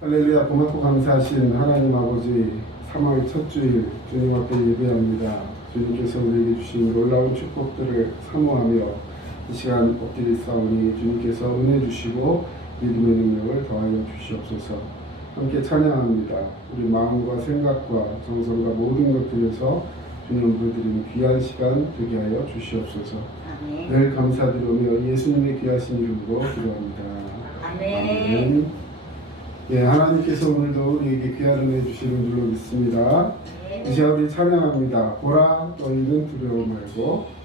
할렐루야. 고맙고 감사하신 하나님 아버지, 3월 첫 주일 주님 앞에 예배합니다. 주님께서 우리에게 주신 놀라운 축복들을 사모하며 이 시간 엎드릴 싸우니 주님께서 은혜 주시고 믿음의 능력을 더하여 주시옵소서. 함께 찬양합니다. 우리 마음과 생각과 정성과 모든 것들에서 주님 부르드리는 귀한 시간 되게 하여 주시옵소서. 아멘. 늘 감사드리며 예수님의 귀하신 이름으로 기도합니다. 아멘. 예, 하나님께서 오늘도 우리에게 귀한 은혜 주시는 줄로 믿습니다. 이 시간 우리 찬양합니다. 보라 너희는 두려워 말고.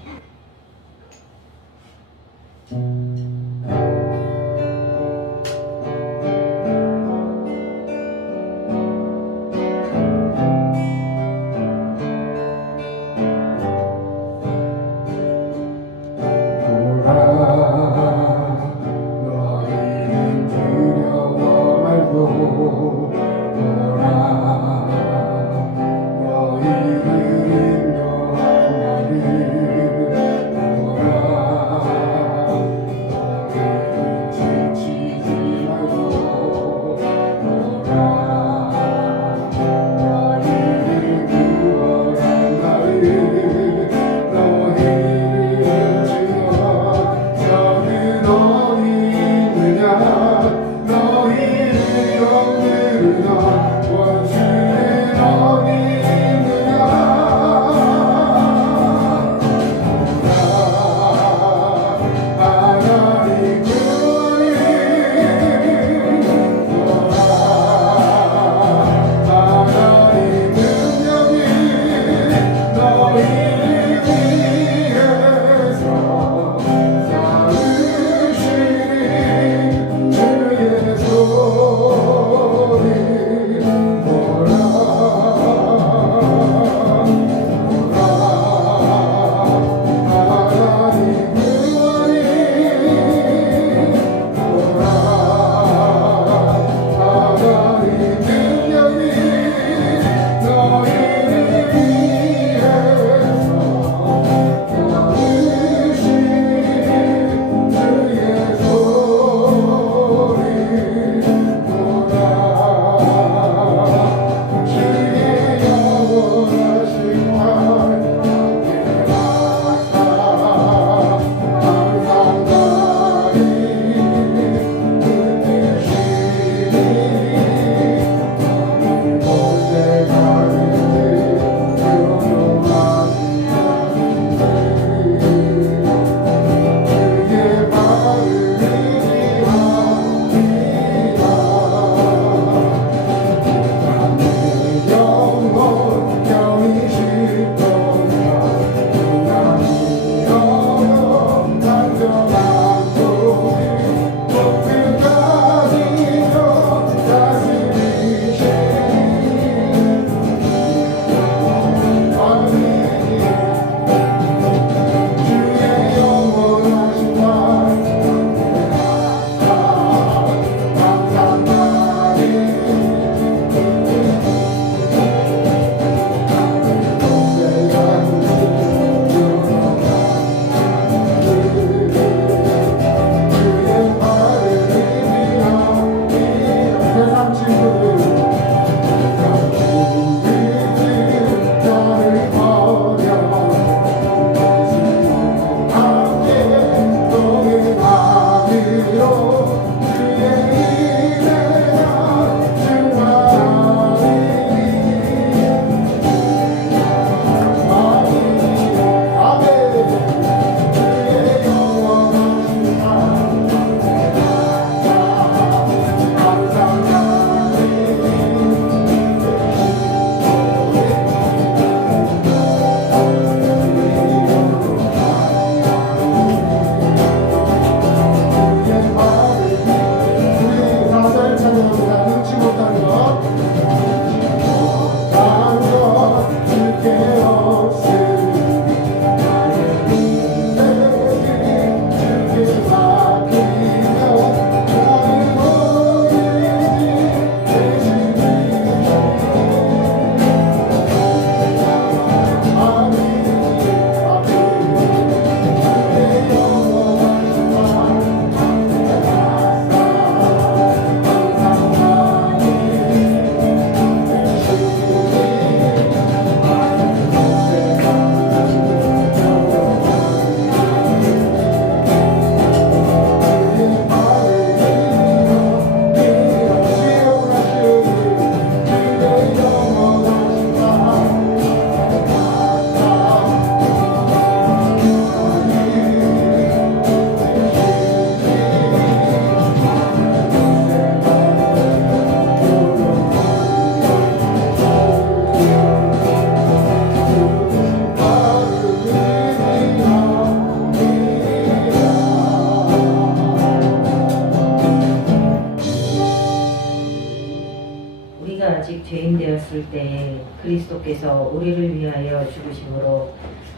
왔을 때 그리스도께서 우리를 위하여 죽으심으로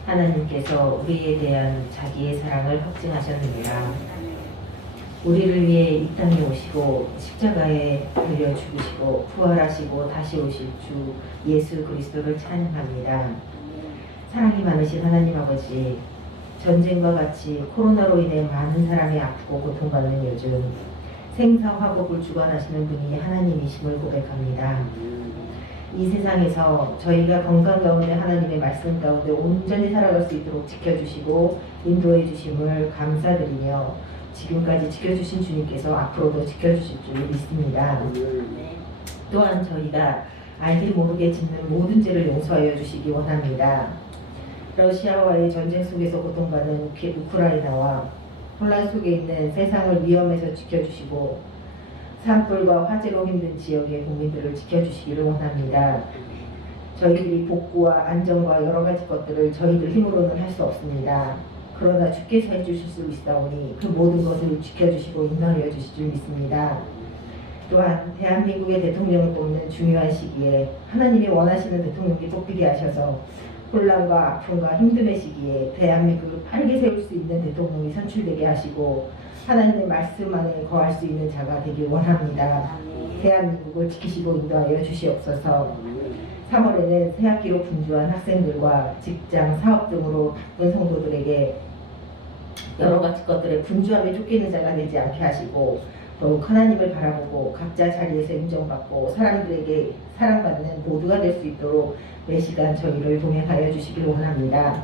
하나님께서 우리에 대한 자기의 사랑을 확증하셨느니라. 우리를 위해 이 땅에 오시고 십자가에 달려 죽으시고 부활하시고 다시 오실 주 예수 그리스도를 찬양합니다. 사랑이 많으신 하나님 아버지, 전쟁과 같이 코로나로 인해 많은 사람이 아프고 고통받는 요즘 생사화복을 주관하시는 분이 하나님이심을 고백합니다. 이 세상에서 저희가 건강 가운데 하나님의 말씀 가운데 온전히 살아갈 수 있도록 지켜주시고 인도해 주심을 감사드리며 지금까지 지켜주신 주님께서 앞으로도 지켜주실 줄 믿습니다. 또한 저희가 알게 모르게 짓는 모든 죄를 용서하여 주시기 원합니다. 러시아와의 전쟁 속에서 고통받는 우크라이나와 혼란 속에 있는 세상을 위험에서 지켜주시고 산불과 화재로 힘든 지역의 국민들을 지켜주시기를 원합니다. 저희들이 복구와 안전과 여러 가지 것들을 저희들 힘으로는 할 수 없습니다. 그러나 주께서 해주실 수 있사오니 그 모든 것을 지켜주시고 인도하여 주실 줄 믿습니다. 또한 대한민국의 대통령을 뽑는 중요한 시기에 하나님이 원하시는 대통령이 뽑히게 하셔서 혼란과 아픔과 힘듦의 시기에 대한민국을 빠르게 세울 수 있는 대통령이 선출되게 하시고 하나님의 말씀 안에 거할 수 있는 자가 되길 원합니다. 대한민국을 지키시고 인도하여 주시옵소서. 3월에는 새학기로 분주한 학생들과 직장, 사업 등으로 바쁜 성도들에게 여러 가지 것들에 분주함에 쫓기는 자가 되지 않게 하시고 더욱 하나님을 바라보고 각자 자리에서 인정받고 사람들에게 사랑받는 모두가 될 수 있도록 매 시간 저희를 동행하여 주시길 원합니다.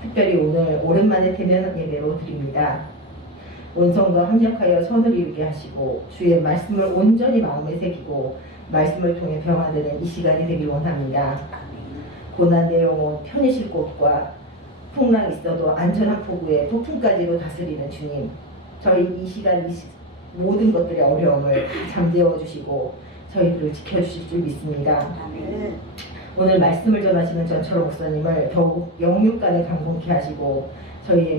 특별히 오늘 오랜만에 대면 예배로 드립니다. 온 성도 합력하여 선을 이루게 하시고 주의 말씀을 온전히 마음에 새기고 말씀을 통해 병화되는 이 시간이 되길 원합니다. 고난의 영혼 편히 쉴 곳과 풍랑이 있어도 안전한 폭우에 폭풍까지도 다스리는 주님, 저희 이 시간 모든 것들의 어려움을 잠재워 주시고 저희들을 지켜주실 줄 믿습니다. 오늘 말씀을 전하시는 전철 목사님을 더욱 영육간에 강건케 하시고 저희의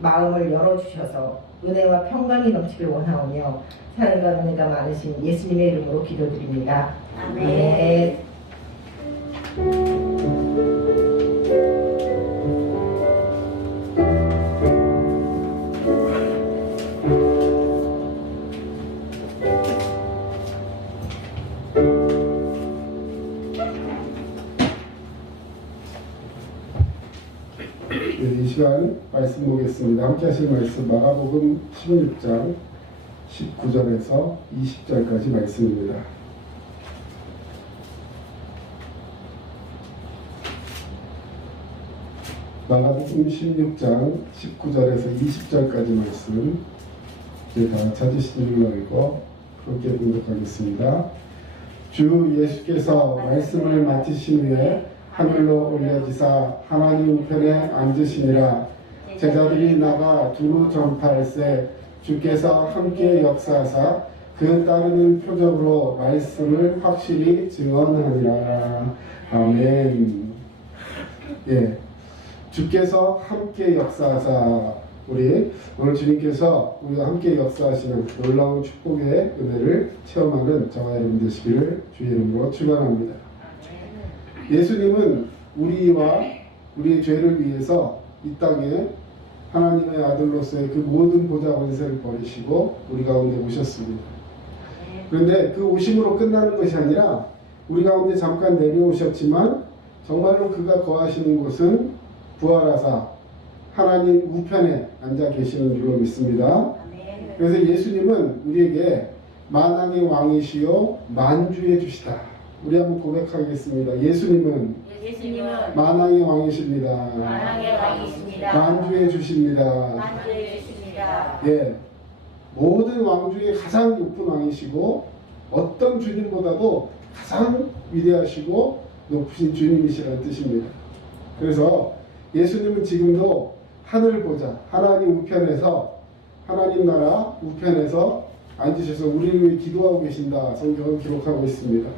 마음을 열어주셔서 은혜와 평강이 넘치길 원하오며 사랑과 은혜가 많으신 예수님의 이름으로 기도드립니다. 아멘. 이 시간 말씀 보겠습니다. 함께 하실 말씀 마가복음 16장 19절에서 20절까지 말씀입니다. 마가복음 16장 19절에서 20절까지 말씀 이제 다 찾으신 줄로 알고 그렇게 봉독하겠습니다. 주 예수께서 말씀을 마치신 후에 하늘로 올려지사 하나님 우편에 앉으시니라. 제자들이 나가 두루 전파할세 주께서 함께 역사하사 그 따르는 표적으로 말씀을 확실히 증언하니라. 아멘. 예, 주께서 함께 역사하사 우리 오늘 주님께서 우리와 함께 역사하시는 놀라운 축복의 은혜를 체험하는 저와 여러분 되시기를 주의 이름으로 축원합니다. 예수님은 우리와 우리의 죄를 위해서 이 땅에 하나님의 아들로서의 그 모든 보좌 권세를 버리시고 우리 가운데 오셨습니다. 그런데 그 오심으로 끝나는 것이 아니라 우리 가운데 잠깐 내려오셨지만 정말로 그가 거하시는 곳은 부활하사 하나님 우편에 앉아 계시는 줄로 믿습니다. 그래서 예수님은 우리에게 만왕의 왕이시요 만주의 주시다. 우리 한번 고백하겠습니다. 예수님은 만왕의 왕이십니다. 만주의 주십니다. 예, 모든 왕 중에 가장 높은 왕이시고 어떤 주님보다도 가장 위대하시고 높으신 주님이시라는 뜻입니다. 그래서 예수님은 지금도 하늘 보좌 하나님 우편에서 하나님 나라 우편에서 앉으셔서 우리를 위해 기도하고 계신다. 성경은 기록하고 있습니다.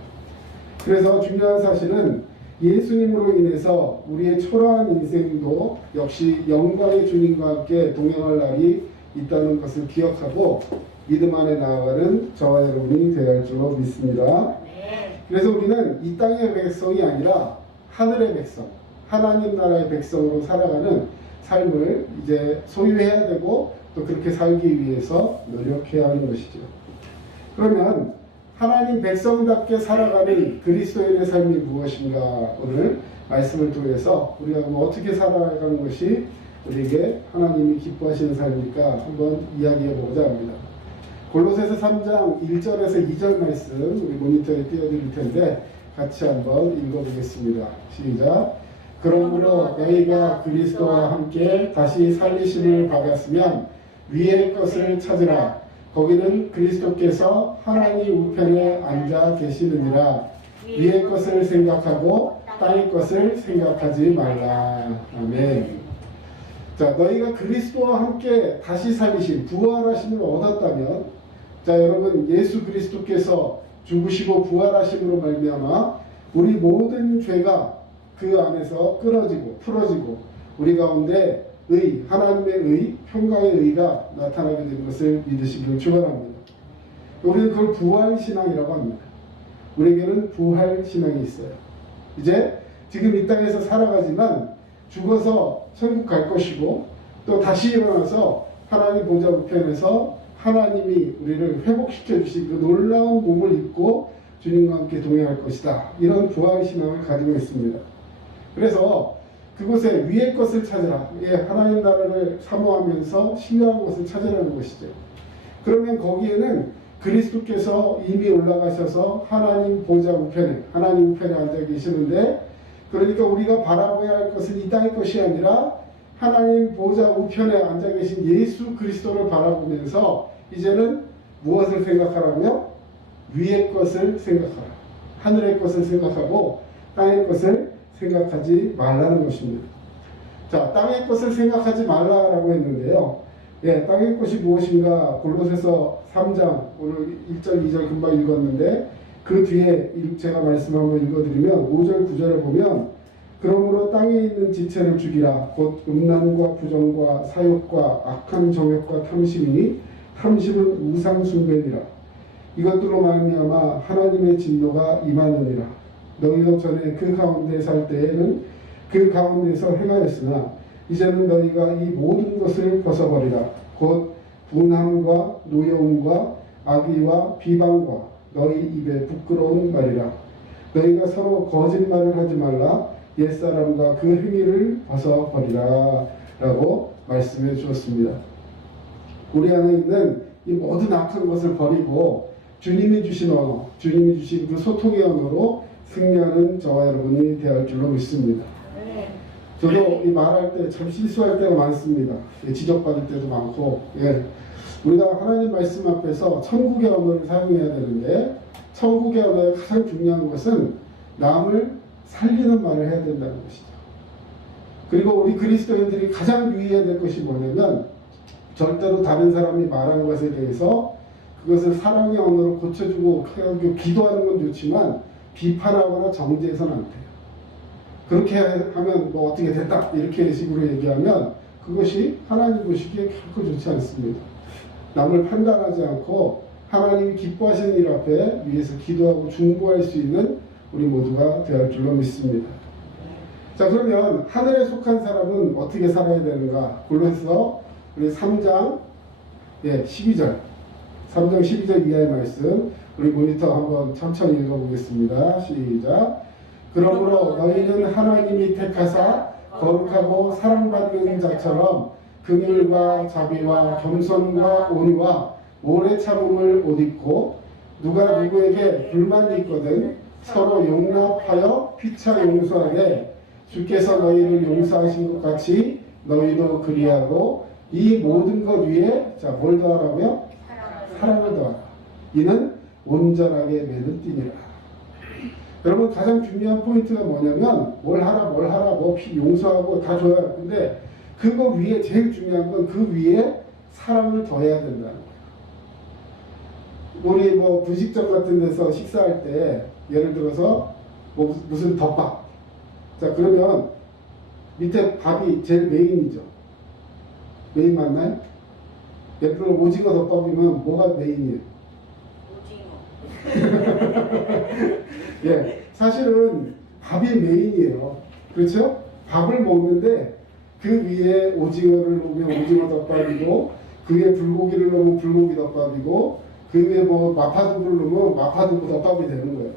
그래서 중요한 사실은 예수님으로 인해서 우리의 초라한 인생도 역시 영광의 주님과 함께 동행할 날이 있다는 것을 기억하고 믿음 안에 나아가는 저와 여러분이 되어야 할 줄로 믿습니다. 그래서 우리는 이 땅의 백성이 아니라 하늘의 백성, 하나님 나라의 백성으로 살아가는 삶을 이제 소유해야 되고 또 그렇게 살기 위해서 노력해야 하는 것이죠. 그러면 하나님 백성답게 살아가는 그리스도인의 삶이 무엇인가, 오늘 말씀을 통해서 우리가 어떻게 살아가는 것이 우리에게 하나님이 기뻐하시는 삶일까 한번 이야기해 보고자 합니다. 골로새서 3장 1절에서 2절 말씀 우리 모니터에 띄워드릴 텐데 같이 한번 읽어보겠습니다. 시작. 그러므로 너희가 그리스도와 함께 다시 살리심을 받았으면 위의 것을 찾으라. 거기는 그리스도께서 하나님 우편에 앉아 계시느니라. 위의 것을 생각하고 땅의 것을 생각하지 말라. 아멘. 자, 너희가 그리스도와 함께 다시 살리신 부활하심을 얻었다면, 자, 여러분, 예수 그리스도께서 죽으시고 부활하심으로 말미암아 우리 모든 죄가 그 안에서 끊어지고 풀어지고 우리 가운데 의, 하나님의 의, 평강의 의가 나타나게 된 것을 믿으시기를 축원합니다. 우리는 그걸 부활신앙이라고 합니다. 우리에게는 부활신앙이 있어요. 이제 지금 이 땅에서 살아가지만 죽어서 천국 갈 것이고 또 다시 일어나서 하나님 보좌 우편에서 하나님이 우리를 회복시켜 주신 그 놀라운 몸을 입고 주님과 함께 동행할 것이다. 이런 부활신앙을 가지고 있습니다. 그래서 그곳에 위의 것을 찾으라. 예, 하나님 나라를 사모하면서 신뢰한 것을 찾으라는 것이죠. 그러면 거기에는 그리스도께서 이미 올라가셔서 하나님 보좌 우편에, 하나님 우편에 앉아 계시는데, 그러니까 우리가 바라봐야 할 것은 이 땅의 것이 아니라 하나님 보좌 우편에 앉아 계신 예수 그리스도를 바라보면서 이제는 무엇을 생각하라고요? 위의 것을 생각하라. 하늘의 것을 생각하고 땅의 것을 생각하지 말라는 것입니다. 자, 땅의 것을 생각하지 말라라고 했는데요. 예, 땅의 것이 무엇인가? 골로새서 3장 오늘 1절 2절 금방 읽었는데 그 뒤에 제가 말씀 한번 읽어드리면 5절 9절에 보면, 그러므로 땅에 있는 지체를 죽이라. 곧 음란과 부정과 사욕과 악한 정욕과 탐심이니 탐심은 우상 숭배니라. 이것들로 말미암아 하나님의 진노가 임하느니라. 너희도 전에 그 가운데 살 때에는 그 가운데서 행하였으나 이제는 너희가 이 모든 것을 벗어버리라. 곧 분함과 노여움과 악의와 비방과 너희 입에 부끄러운 말이라. 너희가 서로 거짓말을 하지 말라. 옛사람과 그 행위를 벗어버리라. 라고 말씀해 주었습니다. 우리 안에 있는 이 모든 악한 것을 버리고 주님이 주신 언어, 주님이 주신 그 소통의 언어로 승리하는 저와 여러분이 되어야 할 줄로 믿습니다. 저도 이 말할 때 참 실수할 때가 많습니다. 지적받을 때도 많고, 예. 우리가 하나님 말씀 앞에서 천국의 언어를 사용해야 되는데, 천국의 언어의 가장 중요한 것은 남을 살리는 말을 해야 된다는 것이죠. 그리고 우리 그리스도인들이 가장 유의해야 될 것이 뭐냐면, 절대로 다른 사람이 말한 것에 대해서 그것을 사랑의 언어로 고쳐주고 기도하는 건 좋지만 비판하거나 정죄해서는 안 돼요. 그렇게 하면 뭐 어떻게 됐다 이렇게 식으로 얘기하면 그것이 하나님 보시기에 결코 좋지 않습니다. 남을 판단하지 않고 하나님이 기뻐하시는 일 앞에 위해서 기도하고 중보할 수 있는 우리 모두가 되어야 줄로 믿습니다. 자, 그러면 하늘에 속한 사람은 어떻게 살아야 되는가? 골로새서 우리 3장 12절 3장 12절 이하의 말씀 우리 모니터 한번 천천히 읽어보겠습니다. 시작. 그러므로 너희는 하나님이 택하사 거룩하고 사랑받는 자처럼 긍휼과 자비와 겸손과 온유와 오래 참음을 옷 입고, 누가 누구에게 불만이 있거든 서로 용납하여 피차 용서하되 주께서 너희를 용서하신 것 같이 너희도 그리하고 이 모든 것 위에 자, 뭘 더하라고요? 사랑을 더하라. 이는 온전하게 매는 띠니라. 여러분, 가장 중요한 포인트가 뭐냐면 뭘 하라 뭐 용서하고 다 줘야. 근데 그거 위에 제일 중요한 건 그 위에 사랑을 더해야 된다는 거예요. 우리 뭐 분식점 같은 데서 식사할 때 예를 들어서 뭐 무슨 덮밥, 자 그러면 밑에 밥이 제일 메인이죠. 메인 맞나요? 예를 들어 오징어 덮밥이면 뭐가 메인이에요? 오징어. 예, 사실은 밥이 메인이에요. 그렇죠? 밥을 먹는데 그 위에 오징어를 넣으면 오징어 덮밥이고, 그 위에 불고기를 넣으면 불고기 덮밥이고, 그 위에 뭐 마파두부를 넣으면 마파두부 덮밥이 되는 거예요.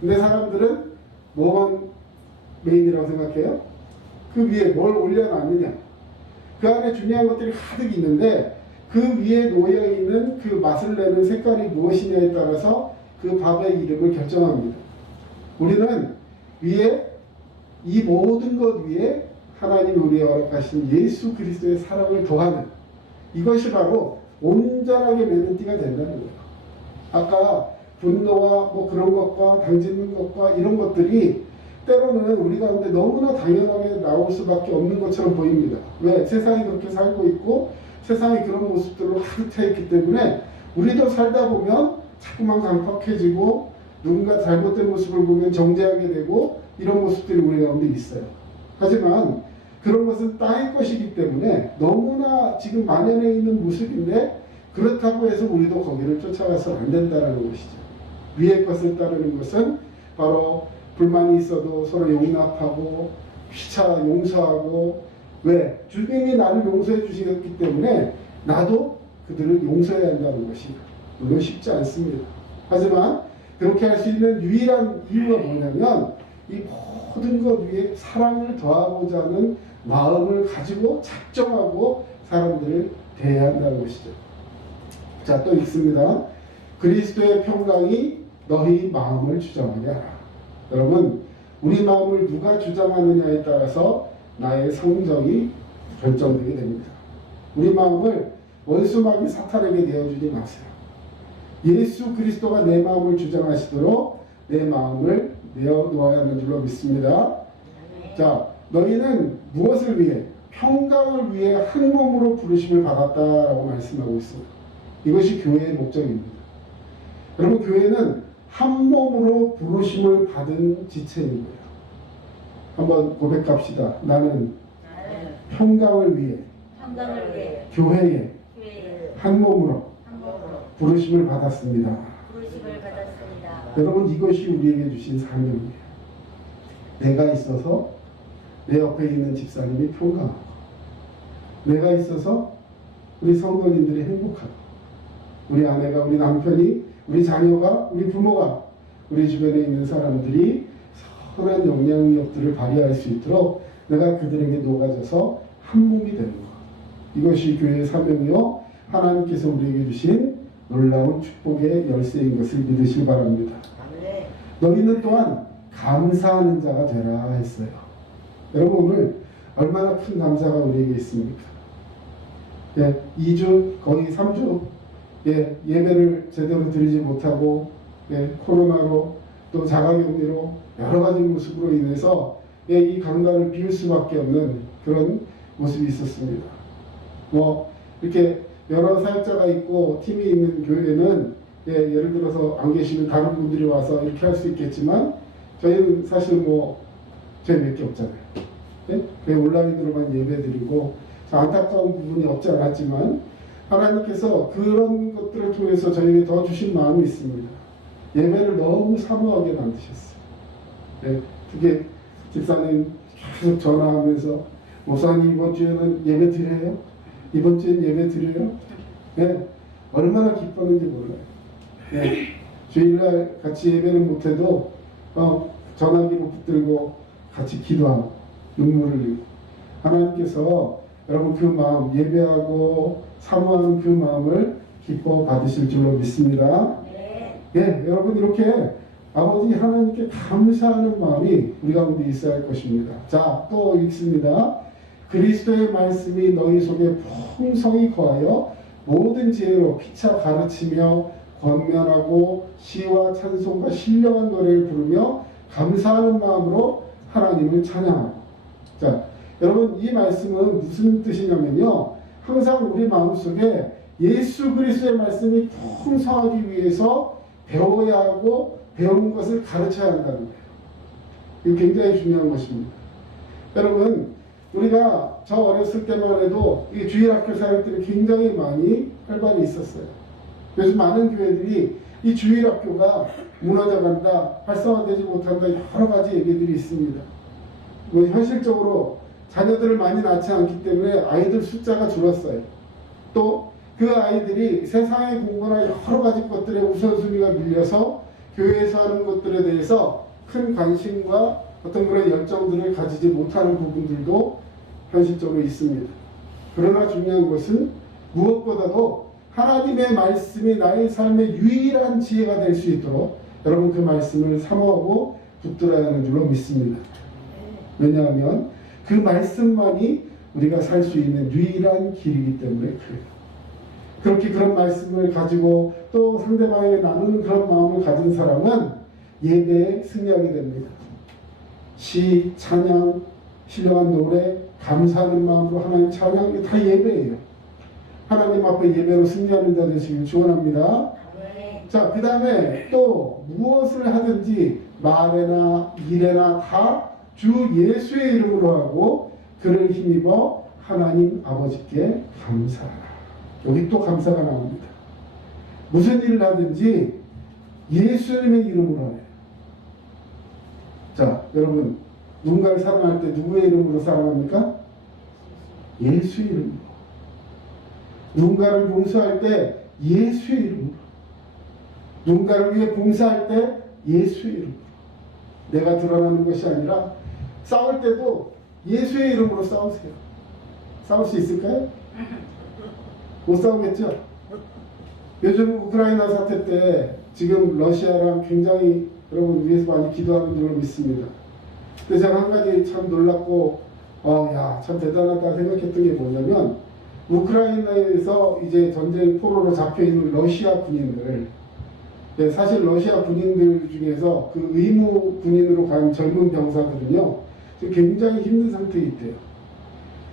근데 사람들은 뭐만 메인이라고 생각해요? 그 위에 뭘 올려놨느냐? 그 안에 중요한 것들이 가득 있는데 그 위에 놓여있는 그 맛을 내는 색깔이 무엇이냐에 따라서 그 밥의 이름을 결정합니다. 우리는 위에 이 모든 것 위에 하나님이 우리에게 허락하신 예수 그리스도의 사랑을 더하는 이것이 바로 온전하게 매는 띠가 된다는 거예요. 아까 분노와 뭐 그런 것과 당짓는 것과 이런 것들이 때로는 우리 가운데 너무나 당연하게 나올 수밖에 없는 것처럼 보입니다. 왜? 세상이 그렇게 살고 있고 세상이 그런 모습들로 가득 차 있기 때문에 우리도 살다 보면 자꾸만 강팍해지고 누군가 잘못된 모습을 보면 정죄하게 되고 이런 모습들이 우리 가운데 있어요. 하지만 그런 것은 땅의 것이기 때문에 너무나 지금 만연해 있는 모습인데 그렇다고 해서 우리도 거기를 쫓아가서 안 된다는 것이죠. 위의 것을 따르는 것은 바로 불만이 있어도 서로 용납하고 피차 용서하고, 왜? 주님이 나를 용서해 주시기 때문에 나도 그들을 용서해야 한다는 것이 물론 쉽지 않습니다. 하지만 그렇게 할 수 있는 유일한 이유가 뭐냐면 이 모든 것 위에 사랑을 더하고자 하는 마음을 가지고 작정하고 사람들을 대해야 한다는 것이죠. 자, 또 읽습니다. 그리스도의 평강이 너희 마음을 주장하게 하라. 여러분, 우리 마음을 누가 주장하느냐에 따라서 나의 성적이 결정되게 됩니다. 우리 마음을 원수마귀 사탄에게 내어주지 마세요. 예수 그리스도가 내 마음을 주장하시도록 내 마음을 내어놓아야 하는 줄로 믿습니다. 자, 너희는 무엇을 위해? 평강을 위해 한 몸으로 부르심을 받았다라고 말씀하고 있습니다. 이것이 교회의 목적입니다. 여러분, 교회는 한 몸으로 부르심을 받은 지체인 거예요. 한번 고백합시다. 나는 평강을 위해 교회에 한 몸으로 부르심을 받았습니다. 여러분, 이것이 우리에게 주신 사명이에요. 내가 있어서 내 옆에 있는 집사님이 평강하고, 내가 있어서 우리 성도님들이 행복하고, 우리 아내가, 우리 남편이, 우리 자녀가, 우리 부모가, 우리 주변에 있는 사람들이 선한 영향력들을 발휘할 수 있도록 내가 그들에게 녹아져서 한 몸이 되는 것. 이것이 교회의 사명이요, 하나님께서 우리에게 주신 놀라운 축복의 열쇠인 것을 믿으시기 바랍니다. 너희는 또한 감사하는 자가 되라 했어요. 여러분, 오늘 얼마나 큰 감사가 우리에게 있습니까? 예, 2주, 거의 3주 예배를 제대로 드리지 못하고, 코로나로 또 자가격리로 여러 가지 모습으로 인해서 이 강단을 비울 수밖에 없는 그런 모습이 있었습니다. 뭐 이렇게 여러 사역자가 있고 팀이 있는 교회는 예를 들어서 안 계시는 다른 분들이 와서 이렇게 할 수 있겠지만 저희는 사실 뭐 저희 몇 개 없잖아요. 예? 온라인으로만 예배드리고 안타까운 부분이 없지 않았지만 하나님께서 그런 것들을 통해서 저에게 더 주신 마음이 있습니다. 예배를 너무 사모하게 만드셨어요. 그게 집사님 계속 전화하면서 목사님 이번 주에는 예배 드려요? 이번 주에는 예배 드려요? 얼마나 기뻤는지 몰라요. 주일날 같이 예배는 못해도 전화기로 붙들고 같이 기도하고 눈물을 흘리고, 하나님께서 여러분 그 마음, 예배하고 사모하는 그 마음을 기뻐 받으실 줄로 믿습니다. 여러분, 이렇게 아버지 하나님께 감사하는 마음이 우리 가운데 있어야 할 것입니다. 자, 또 읽습니다. 그리스도의 말씀이 너희 속에 풍성히 거하여 모든 지혜로 피차 가르치며 권면하고 시와 찬송과 신령한 노래를 부르며 감사하는 마음으로 하나님을 찬양하고. 자, 여러분, 이 말씀은 무슨 뜻이냐면요, 항상 우리 마음속에 예수 그리스도의 말씀이 풍성하기 위해서 배워야 하고 배운 것을 가르쳐야 한다는 거예요. 이거 굉장히 중요한 것입니다. 여러분, 우리가 저 어렸을 때만 해도 이 주일학교 사역들이 굉장히 많이 활발히 있었어요. 요즘 많은 교회들이 이 주일학교가 무너져간다, 활성화되지 못한다, 여러 가지 얘기들이 있습니다. 뭐 현실적으로 자녀들을 많이 낳지 않기 때문에 아이들 숫자가 줄었어요. 또 그 아이들이 세상의 공부나 여러 가지 것들에 우선순위가 밀려서 교회에서 하는 것들에 대해서 큰 관심과 어떤 그런 열정들을 가지지 못하는 부분들도 현실적으로 있습니다. 그러나 중요한 것은 무엇보다도 하나님의 말씀이 나의 삶의 유일한 지혜가 될 수 있도록 여러분 그 말씀을 사모하고 붙들어야 하는 줄로 믿습니다. 왜냐하면 그 말씀만이 우리가 살 수 있는 유일한 길이기 때문에 그래요. 그렇게 그런 말씀을 가지고 또 상대방에게 나누는 그런 마음을 가진 사람은 예배에 승리하게 됩니다. 시, 찬양, 신령한 노래, 감사하는 마음으로 하나님 찬양, 이게 다 예배예요. 하나님 앞에 예배로 승리하는 자 되시길 축원합니다. 자, 그 다음에 또 무엇을 하든지 말에나 일에나 다 주 예수의 이름으로 하고 그를 힘입어 하나님 아버지께 감사하라. 여기 또 감사가 나옵니다. 무슨 일을 하든지 예수님의 이름으로 해요. 자, 여러분 누군가를 사랑할 때 누구의 이름으로 사랑합니까? 예수의 이름으로. 누군가를 용서할 때 예수의 이름으로. 누군가를 위해 봉사할 때 예수의 이름으로. 내가 드러나는 것이 아니라 싸울 때도 예수의 이름으로 싸우세요. 싸울 수 있을까요? 못 싸우겠죠? 요즘 우크라이나 사태 때 지금 러시아랑 굉장히 여러분 위해서 많이 기도하는 줄로 믿습니다. 근데 제가 한 가지 참 놀랍고 참 대단하다 생각했던 게 뭐냐면 우크라이나에서 이제 전쟁 포로로 잡혀있는 러시아 군인들, 사실 러시아 군인들 중에서 그 의무 군인으로 간 젊은 병사들은요 지금 굉장히 힘든 상태에 있대요.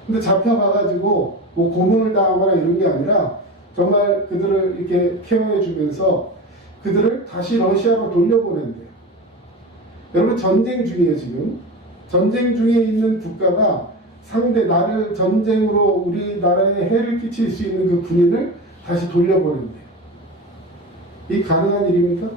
근데 잡혀가가지고 뭐 고문을 당하거나 이런 게 아니라 정말 그들을 이렇게 케어해 주면서 그들을 다시 러시아로 돌려보낸대요. 여러분 전쟁 중이에요. 지금 전쟁 중에 있는 국가가 상대 나를 전쟁으로 우리나라에 해를 끼칠 수 있는 그 군인을 다시 돌려보낸대요. 이 가능한 일입니까?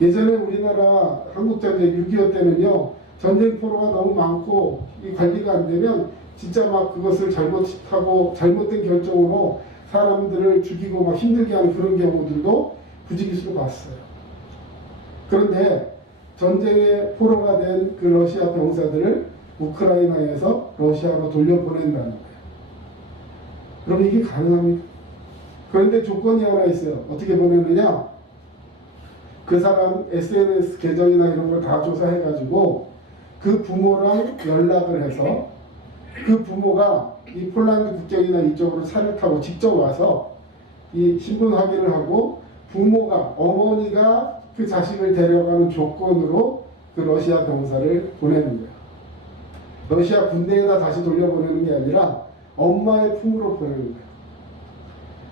예전에 우리나라 한국전쟁 6.25 때는요 전쟁 포로가 너무 많고 이 관리가 안 되면 진짜 막 그것을 잘못하고 잘못된 결정으로 사람들을 죽이고 막 힘들게 하는 그런 경우들도 부지기수로 봤어요. 그런데 전쟁의 포로가 된 그 러시아 병사들을 우크라이나에서 러시아로 돌려보낸다는 거예요. 그럼 이게 가능합니까? 그런데 조건이 하나 있어요. 어떻게 보내느냐? 그 사람 SNS 계정이나 이런 걸 다 조사해가지고 그 부모랑 연락을 해서 그 부모가 이 폴란드 국경이나 이쪽으로 차를 타고 직접 와서 이 신분 확인을 하고 부모가 어머니가 그 자식을 데려가는 조건으로 그 러시아 병사를 보내는 거예요. 러시아 군대에다 다시 돌려보내는 게 아니라 엄마의 품으로 보내는 거예요.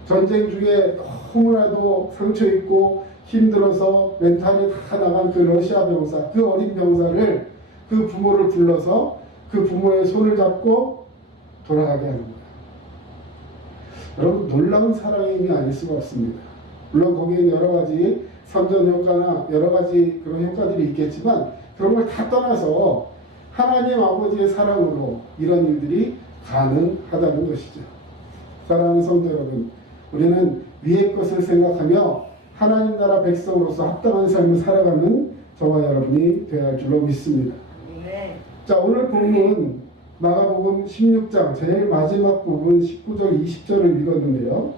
전쟁 중에 너무나도 상처 입고 힘들어서 멘탈이 다 나간 그 러시아 병사, 그 어린 병사를 그 부모를 불러서 그 부모의 손을 잡고 돌아가게 하는 거예요. 여러분 놀라운 사랑의 힘이 아닐 수가 없습니다. 물론 거기에 여러 가지 선전 효과나 여러 가지 그런 효과들이 있겠지만 그런 걸 다 떠나서 하나님 아버지의 사랑으로 이런 일들이 가능하다는 것이죠. 사랑하는 성도 여러분, 우리는 위의 것을 생각하며 하나님 나라 백성으로서 합당한 삶을 살아가는 저와 여러분이 되어야 할 줄로 믿습니다. 자, 오늘 본문 마가복음 16장 제일 마지막 부분 19절 20절을 읽었는데요.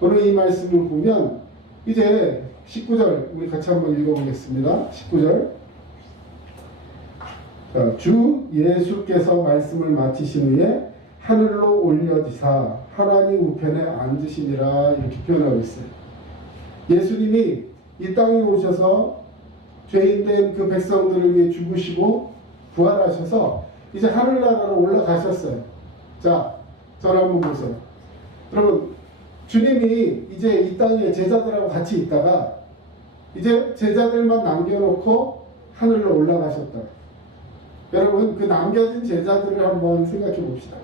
오늘 이 말씀을 보면 이제 19절 우리 같이 한번 읽어보겠습니다. 19절. 자, 주 예수께서 말씀을 마치신 후에 하늘로 올려지사 하나님 우편에 앉으시니라 이렇게 표현하고 있어요. 예수님이 이 땅에 오셔서 죄인된 그 백성들을 위해 죽으시고 부활하셔서 이제 하늘나라로 올라가셨어요. 자, 저를 한번 보세요. 여러분, 주님이 이제 이 땅에 제자들하고 같이 있다가 이제 제자들만 남겨놓고 하늘로 올라가셨다. 여러분, 그 남겨진 제자들을 한번 생각해 봅시다.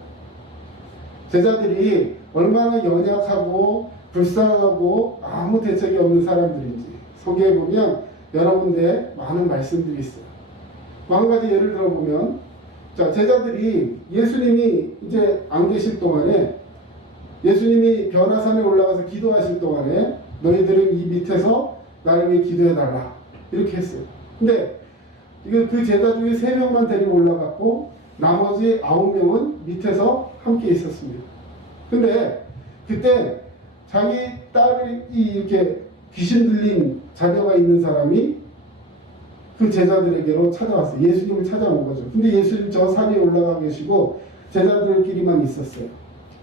제자들이 얼마나 연약하고 불쌍하고 아무 대책이 없는 사람들인지 성경에 보면 여러 군데 많은 말씀들이 있어요. 한 가지 예를 들어보면, 자, 제자들이 예수님이 이제 안 계실 동안에, 예수님이 변화산에 올라가서 기도하실 동안에 너희들은 이 밑에서 나를 위해 기도해달라 이렇게 했어요. 근데 이거 그 제자 중에 3명만 데리고 올라갔고 나머지 9명은 밑에서 함께 있었습니다. 근데 그때 자기 딸이 이렇게 귀신 들린 자녀가 있는 사람이 그 제자들에게로 찾아왔어요. 예수님을 찾아온 거죠. 근데 예수님 저 산에 올라가 계시고 제자들끼리만 있었어요.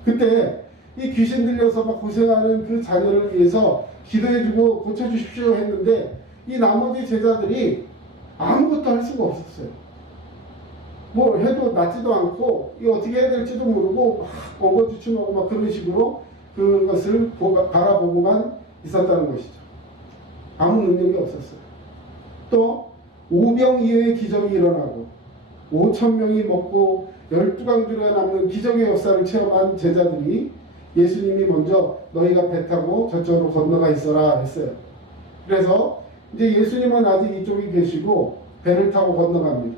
그때 이 귀신 들려서 막 고생하는 그 자녀를 위해서 기도해주고 고쳐주십시오 했는데 이 나머지 제자들이 아무것도 할 수가 없었어요. 뭐 해도 낫지도 않고 이거 어떻게 해야 될지도 모르고 막 엉거주춤하고 막 그런 식으로 그것을 바라보고만 있었다는 것이죠. 아무 능력이 없었어요. 또 오병 이어의 기적이 일어나고 5,000명이 먹고 12강주가 남는 기적의 역사를 체험한 제자들이 예수님이 먼저 너희가 배 타고 저쪽으로 건너가 있어라 했어요. 그래서 이제 예수님은 아직 이쪽에 계시고 배를 타고 건너갑니다.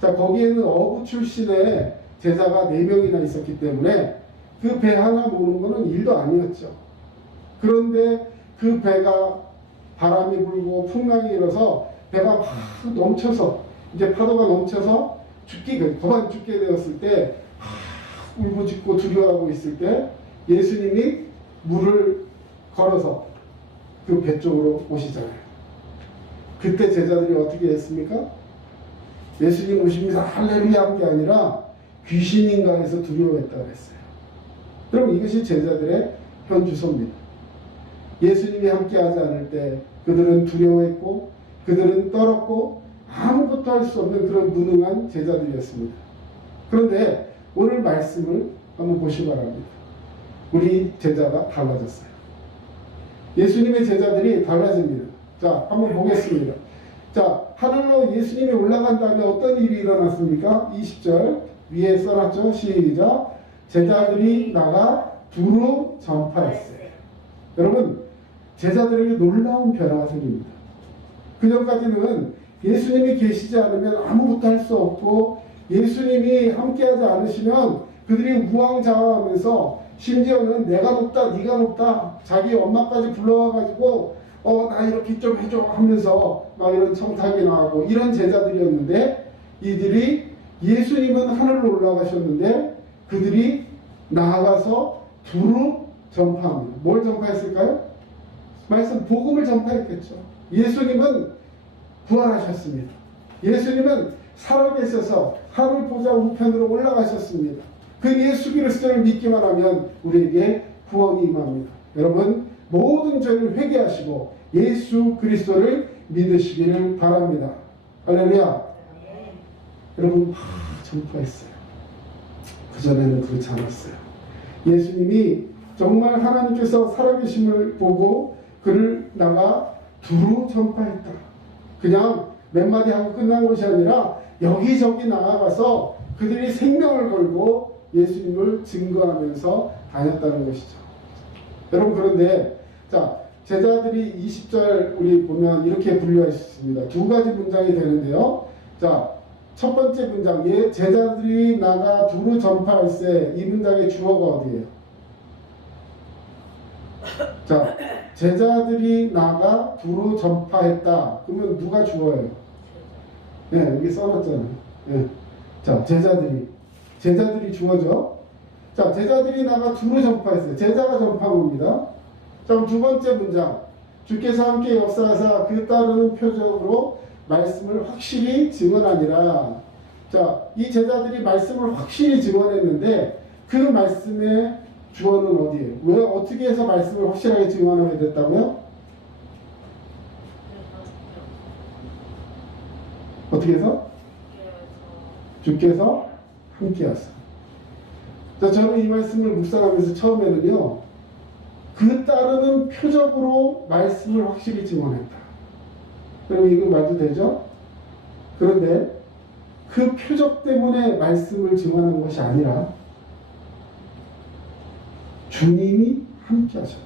자, 거기에는 어부 출신의 제자가 4명이나 있었기 때문에 그 배 하나 모는 거는 일도 아니었죠. 그런데 그 배가 바람이 불고 풍랑이 일어서 배가 막 넘쳐서 이제 파도가 넘쳐서 그만 죽게 되었을 때 울부짖고 두려워하고 있을 때 예수님이 물을 걸어서 그 배 쪽으로 오시잖아요. 그때 제자들이 어떻게 했습니까? 예수님 오시면서 할렐루야 한 게 아니라 귀신인가 해서 두려워했다고 했어요. 그럼 이것이 제자들의 현주소입니다. 예수님이 함께하지 않을 때 그들은 두려워했고 그들은 떨었고 아무것도 할 수 없는 그런 무능한 제자들이었습니다. 그런데 오늘 말씀을 한번 보시기 바랍니다. 우리 제자가 달라졌어요. 예수님의 제자들이 달라집니다. 자, 한번 보겠습니다. 자, 하늘로 예수님이 올라간 다음에 어떤 일이 일어났습니까? 20절 위에 써놨죠? 시작. 제자들이 나가 두루 전파했어요. 여러분, 제자들에게 놀라운 변화가 생깁니다. 그전까지는 예수님이 계시지 않으면 아무것도 할 수 없고 예수님이 함께하지 않으시면 그들이 우왕좌왕하면서 심지어는 내가 높다 네가 높다 자기 엄마까지 불러와가지고 나 이렇게 좀 해줘 하면서 막 이런 청탁이 나오고 이런 제자들이었는데 이들이 예수님은 하늘로 올라가셨는데 그들이 나아가서 두루 전파합니다. 뭘 전파했을까요? 말씀 복음을 전파했겠죠. 예수님은 부활하셨습니다. 예수님은 살아계셔서 하늘 보좌 우편으로 올라가셨습니다. 그 예수 그리스도를 믿기만 하면 우리에게 구원이 임합니다. 여러분 모든 죄를 회개하시고 예수 그리스도를 믿으시기를 바랍니다. 할렐루야. 여러분 전파했어요. 그전에는 그렇지 않았어요. 예수님이 정말 하나님께서 살아계심을 보고 그를 나가 두루 전파했다. 그냥 몇 마디 하고 끝난 것이 아니라 여기저기 나아가서 그들이 생명을 걸고 예수님을 증거하면서 다녔다는 것이죠. 여러분 그런데 자 제자들이 20절 우리 보면 이렇게 분류할 수 있습니다. 두 가지 문장이 되는데요. 자 첫 번째 문장 제자들이 나가 두루 전파할세 이 문장의 주어가 어디예요? 자 제자들이 나가 두루 전파했다. 그러면 누가 주어예요? 네, 여기 써놨잖아요. 네. 자, 제자들이 주어죠. 자, 제자들이 나가 두루 전파했어요. 제자가 전파한 겁니다. 자, 두 번째 문장. 주께서 함께 역사하사 그 따르는 표적으로 말씀을 확실히 증언하니라. 자, 이 제자들이 말씀을 확실히 증언했는데 그 말씀의 주어는 어디예요? 왜 어떻게 해서 말씀을 확실하게 증언하게 됐다고요? 어떻게 해서? 주께서 함께 하사. 자, 저는 이 말씀을 묵상하면서 처음에는요, 그 따르는 표적으로 말씀을 확실히 증언했다. 그럼 이거 말도 되죠? 그런데 그 표적 때문에 말씀을 증언하는 것이 아니라 주님이 함께 하셨다.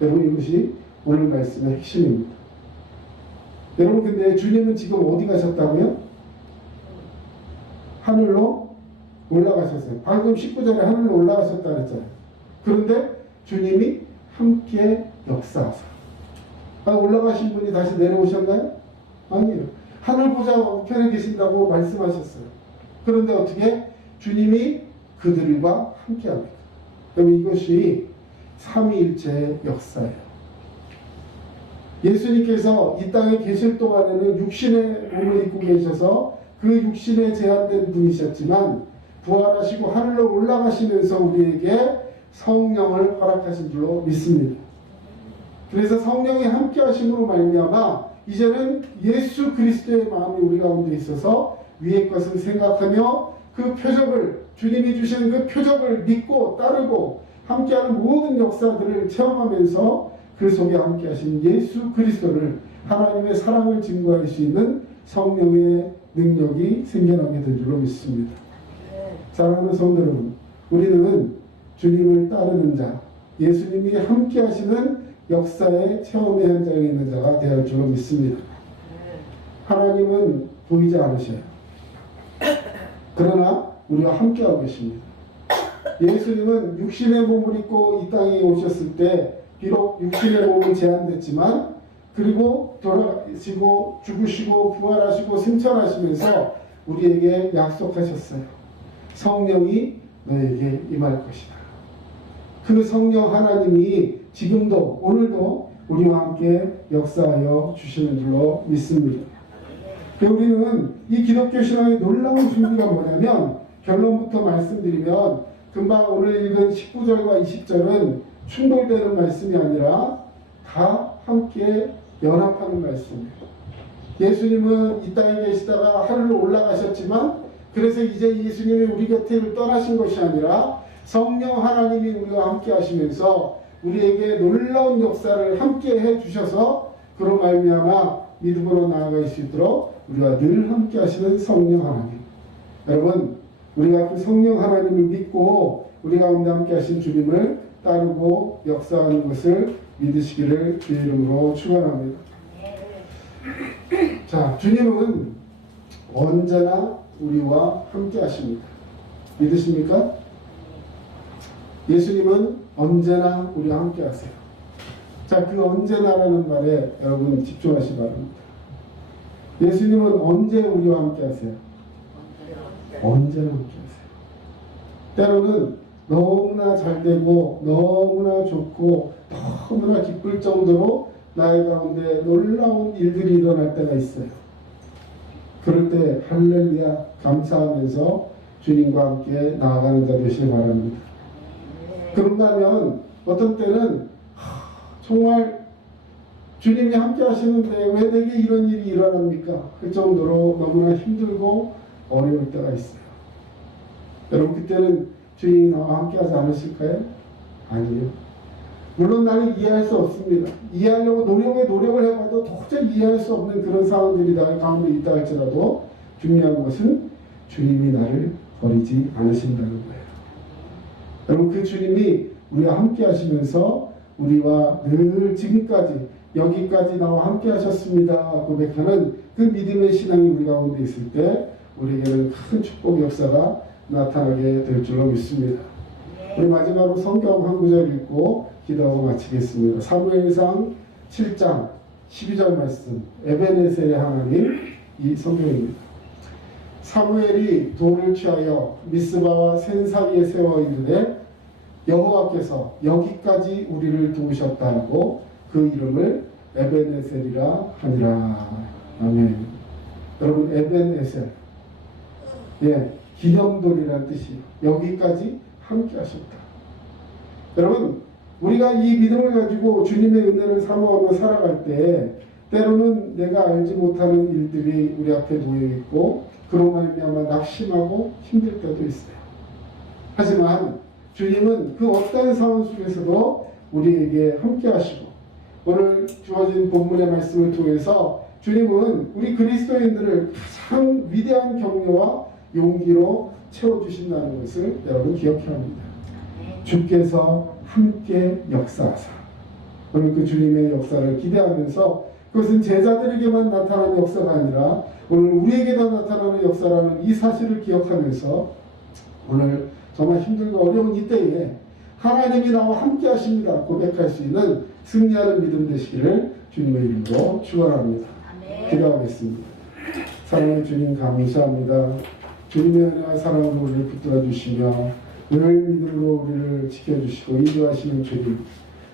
여러분 이것이 오늘 말씀의 핵심입니다. 여러분 근데 주님은 지금 어디 가셨다고요? 하늘로 올라가셨어요. 방금 19절에 하늘로 올라가셨다 그랬잖아요. 그런데 주님이 함께 역사하사. 올라가신 분이 다시 내려오셨나요? 아니에요. 하늘 보좌 우편에 계신다고 말씀하셨어요. 그런데 어떻게? 주님이 그들과 함께 합니다. 여러분 이것이 삼위일체의 역사예요. 예수님께서 이 땅에 계실 동안에는 육신의 몸을 입고 계셔서 그 육신에 제한된 분이셨지만 부활하시고 하늘로 올라가시면서 우리에게 성령을 허락하신 줄로 믿습니다. 그래서 성령이 함께 하심으로 말미암아 이제는 예수 그리스도의 마음이 우리 가운데 있어서 위의 것을 생각하며 그 표적을, 주님이 주시는 그 표적을 믿고 따르고 함께하는 모든 역사들을 체험하면서 그 속에 함께 하신 예수 그리스도를, 하나님의 사랑을 증거할 수 있는 성령의 능력이 생겨나게 된 줄로 믿습니다. 사랑하는 성도 여러분, 우리는 주님을 따르는 자, 예수님이 함께 하시는 역사의 체험의 현장에 있는 자가 되어야 할 줄로 믿습니다. 하나님은 보이지 않으셔요. 그러나 우리와 함께하고 계십니다. 예수님은 육신의 몸을 입고 이 땅에 오셨을 때 비록 육신의 몸은 제한됐지만 그리고 돌아가시고 죽으시고 부활하시고 승천하시면서 우리에게 약속하셨어요. 성령이 너에게 임할 것이다. 그 성령 하나님이 지금도 오늘도 우리와 함께 역사하여 주시는 줄로 믿습니다. 우리는 이 기독교 신앙의 놀라운 준비가 뭐냐면, 결론부터 말씀드리면 금방 오늘 읽은 19절과 20절은 충돌되는 말씀이 아니라 다 함께 연합하는 말씀이에요. 예수님은 이 땅에 계시다가 하늘로 올라가셨지만 그래서 이제 예수님이 우리 곁을 떠나신 것이 아니라 성령 하나님이 우리와 함께 하시면서 우리에게 놀라운 역사를 함께 해주셔서 그로 말미암아 믿음으로 나아갈 수 있도록 우리와 늘 함께 하시는 성령 하나님. 여러분, 우리가 그 성령 하나님을 믿고 우리 가운데 함께 하신 주님을 따르고 역사하는 것을 믿으시기를 주의 이름으로 축원합니다. 자, 주님은 언제나 우리와 함께 하십니다. 믿으십니까? 예수님은 언제나 우리와 함께 하세요. 자, 그 언제나라는 말에 여러분 집중하시기 바랍니다. 예수님은 언제 우리와 함께 하세요? 언제나 함께 하세요. 때로는 너무나 잘되고 너무나 좋고 너무나 기쁠 정도로 나의 가운데 놀라운 일들이 일어날 때가 있어요. 그럴 때 할렐루야 감사하면서 주님과 함께 나아가는 자 되시길 바랍니다. 그런가 하면 어떤 때는 정말 주님이 함께 하시는데 왜 내게 이런 일이 일어납니까? 그 정도로 너무나 힘들고 어려울 때가 있어요. 여러분, 그때는 주님이 나와 함께 하지 않으실까요? 아니에요. 물론 나는 이해할 수 없습니다. 이해하려고 노력을 해봐도 도저히 이해할 수 없는 그런 상황들이 나의 가운데 있다 할지라도 중요한 것은 주님이 나를 버리지 않으신다는 거예요. 여러분, 그 주님이 우리와 함께 하시면서 우리와 늘 지금까지 여기까지 나와 함께 하셨습니다 고백하는 그 믿음의 신앙이 우리 가운데 있을 때 우리에게는 큰 축복 역사가 나타나게 될 줄로 믿습니다. 우리 마지막으로 성경 한 구절 읽고 기도하고 마치겠습니다. 사무엘상 7장 12절 말씀, 에베네셀의 하나님, 이 성경입니다. 사무엘이 돌을 취하여 미스바와 센 사이에 세워 이르되 여호와께서 여기까지 우리를 도우셨다 하고 그 이름을 에베네셀이라 하니라. 아멘. 여러분, 에베네셀, 기념돌이라는 뜻이에요. 여기까지 함께 하셨다. 여러분, 우리가 이 믿음을 가지고 주님의 은혜를 사모하며 살아갈 때 때로는 내가 알지 못하는 일들이 우리 앞에 놓여있고 그로 말미암아 낙심하고 힘들 때도 있어요. 하지만 주님은 그 어떤 상황 속에서도 우리에게 함께 하시고 오늘 주어진 본문의 말씀을 통해서 주님은 우리 그리스도인들을 가장 위대한 격려와 용기로 채워주신다는 것을 여러분 기억해야 합니다. 주께서 함께 역사하사 오늘 그 주님의 역사를 기대하면서 그것은 제자들에게만 나타나는 역사가 아니라 오늘 우리에게도 나타나는 역사라는 이 사실을 기억하면서 오늘 정말 힘들고 어려운 이때에 하나님이 나와 함께 하십니다 고백할 수 있는 승리하는 믿음 되시기를 주님의 이름으로 축원합니다. 기도하겠습니다. 사랑하는 주님 감사합니다. 주님의 은혜와 사랑으로 우리를 붙들어 주시며 늘 믿음으로 우리를 지켜주시고 인도하시는 주님,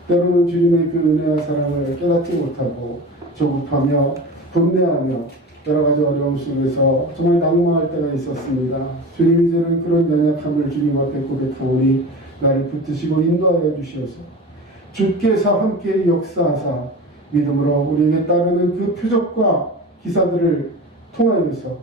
때로는 주님의 그 은혜와 사랑을 깨닫지 못하고 조급하며 분내하며 여러 가지 어려움 속에서 정말 낙망할 때가 있었습니다. 주님, 이제는 그런 연약함을 주님 앞에 고백하오니 나를 붙드시고 인도하여 주시옵소서. 주께서 함께 역사하사 믿음으로 우리에게 따르는 그 표적과 기사들을 통하여서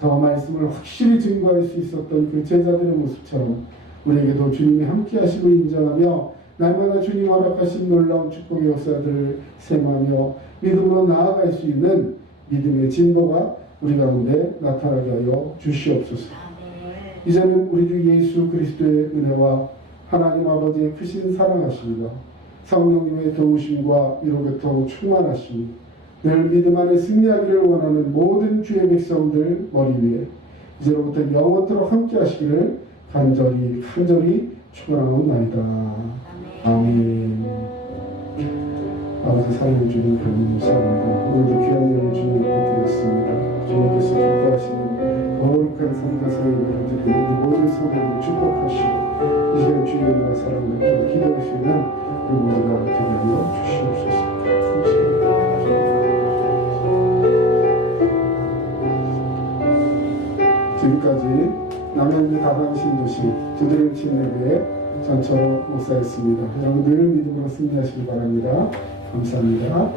더 말씀을 확실히 증거할 수 있었던 그 제자들의 모습처럼 우리에게도 주님이 함께 하심을 인정하며 날마다 주님 허락하신 놀라운 축복의 역사들을 셈하며 믿음으로 나아갈 수 있는 믿음의 진보가 우리 가운데 나타나게 하여 주시옵소서. 이제는 우리 주 예수 그리스도의 은혜와 하나님 아버지의 크신 사랑하심과 성령님의 도우심과 위로교통 충만하심이 늘 믿음 안에 승리하기를 원하는 모든 주의 백성들 머리 위에 이제로부터 영원토록 함께 하시기를 간절히 축원하옵나이다. 아멘. 아버지 사랑의 주님 감사합니다. 오늘도 귀한 예물 주님 앞에 드렸습니다. 주님께서 기뻐하시는 거룩한 성가성의 예물을 드리는 모든 성도를 축복하시고 이 시간 주의 은혜와 사랑을 기도할 수 있는 우리 모두가 되게 하여 주시옵소서. 지금까지 남양주 다방신도시 두드림 침례교회 전철호 목사였습니다. 여러분 늘 믿음으로 승리하시기 바랍니다. 감사합니다.